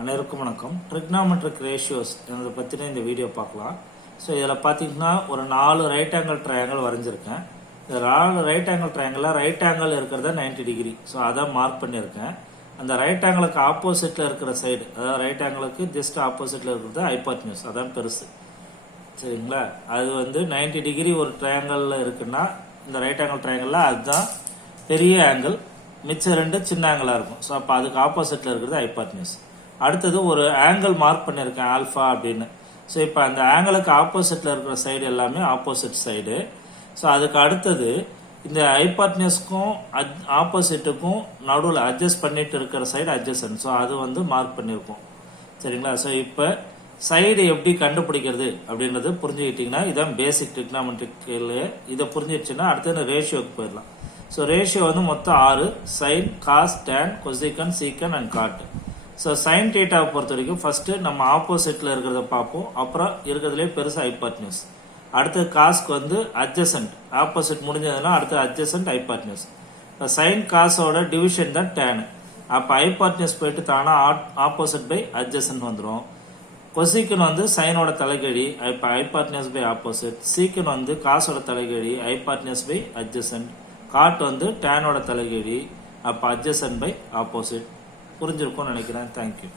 அனைவருக்கும் வணக்கம். Trigonometric ratios இதை பற்றின இந்த வீடியோ பார்க்கலாம். ஸோ இதில் பார்த்தீங்கன்னா ஒரு 4 ரைட் ஆங்கிள் ட்ரையாங்கிள் வரைஞ்சிருக்கேன். இந்த 4 ரைட் ஆங்கிள் ட்ரையாங்கிளில் ரைட் ஆங்கிள் இருக்கிறத 90 டிகிரி. ஸோ அதை மார்க் பண்ணியிருக்கேன். அந்த ரைட் ஆங்கிளுக்கு ஆப்போசிட்டில் இருக்கிற சைடு, அதாவது ரைட் ஆங்கிளுக்கு ஜஸ்ட் ஆப்போசிட்டில் இருக்கிறது ஹைபாட்னியூஸ், அதான் பெருசு. சரிங்களா? அது வந்து 90 டிகிரி ஒரு ட்ரையாங்கிளில் இருக்குன்னா இந்த ரைட் ஆங்கிள் ட்ரையாங்கிளில் அதுதான் பெரிய ஆங்கிள், மிச்சம் 2 சின்ன ஆங்கிளாக இருக்கும். ஸோ அப்போ அதுக்கு ஆப்போசிட்டில் இருக்கிறது ஹைபாட்னியூஸ். அடுத்தது ஒரு ஆங்கிள் மார்க் பண்ணியிருக்கேன் ஆல்ஃபா அப்படின்னு. ஸோ இப்போ அந்த ஆங்கிளுக்கு ஆப்போசிட்டில் இருக்கிற சைடு எல்லாமே ஆப்போசிட் சைடு. ஸோ அதுக்கு அடுத்தது இந்த ஹைபாட்னியூஸ்க்கும் ஆப்போசிட்டுக்கும் நடுவில் அட்ஜஸ்ட் பண்ணிட்டு இருக்கிற சைடு அட்ஜஸ்டன். ஸோ அது வந்து மார்க் பண்ணியிருக்கோம். சரிங்களா? ஸோ இப்போ சைடு எப்படி கண்டுபிடிக்கிறது அப்படின்றது புரிஞ்சுக்கிட்டீங்கன்னா இதான் பேசிக் ட்ரிக்னாமெட்ரிக்கில். இதை புரிஞ்சிடுச்சுன்னா அடுத்தது ரேஷியோக்கு போயிடலாம். ஸோ ரேஷியோ வந்து மொத்தம் 6: சைன், காஸ், டேன், கொசிகன், சீக்கன் அண்ட் காட். ஸோ சைன் டீட்டாவை பொறுத்த வரைக்கும் ஃபர்ஸ்ட் நம்ம ஆப்போசிட்ல இருக்கிறத பார்ப்போம். அப்புறம் இருக்கிறதுலே பெருசு ஹைபாட்னியூஸ். அடுத்து காஸ்க்கு வந்து அட்ஜசன்ட், ஆப்போசிட் முடிஞ்சதுன்னா அடுத்து அட்ஜசன்ட் ஹைபாட்னியூஸ். இப்போ சைன் காசோட டிவிஷன் தான் டேன். அப்போ ஹைபாட்னியூஸ் போயிட்டு தானா ஆப்போசிட் பை அட்ஜசன்ட் வந்துடும். கொசிக்கன் வந்து சைனோட தலைகீழி, இப்போ ஹைபாட்னியூஸ் பை ஆப்போசிட். சீக்கன் வந்து காசோட தலைகீழி, ஹைபாட்னியூஸ் பை அட்ஜசன்ட். காட் வந்து டேனோட தலைகீழி, அப்போ அட்ஜசன்ட் பை ஆப்போசிட். புரிஞ்சிருக்கும்னு நினைக்கிறேன். தேங்க்யூ.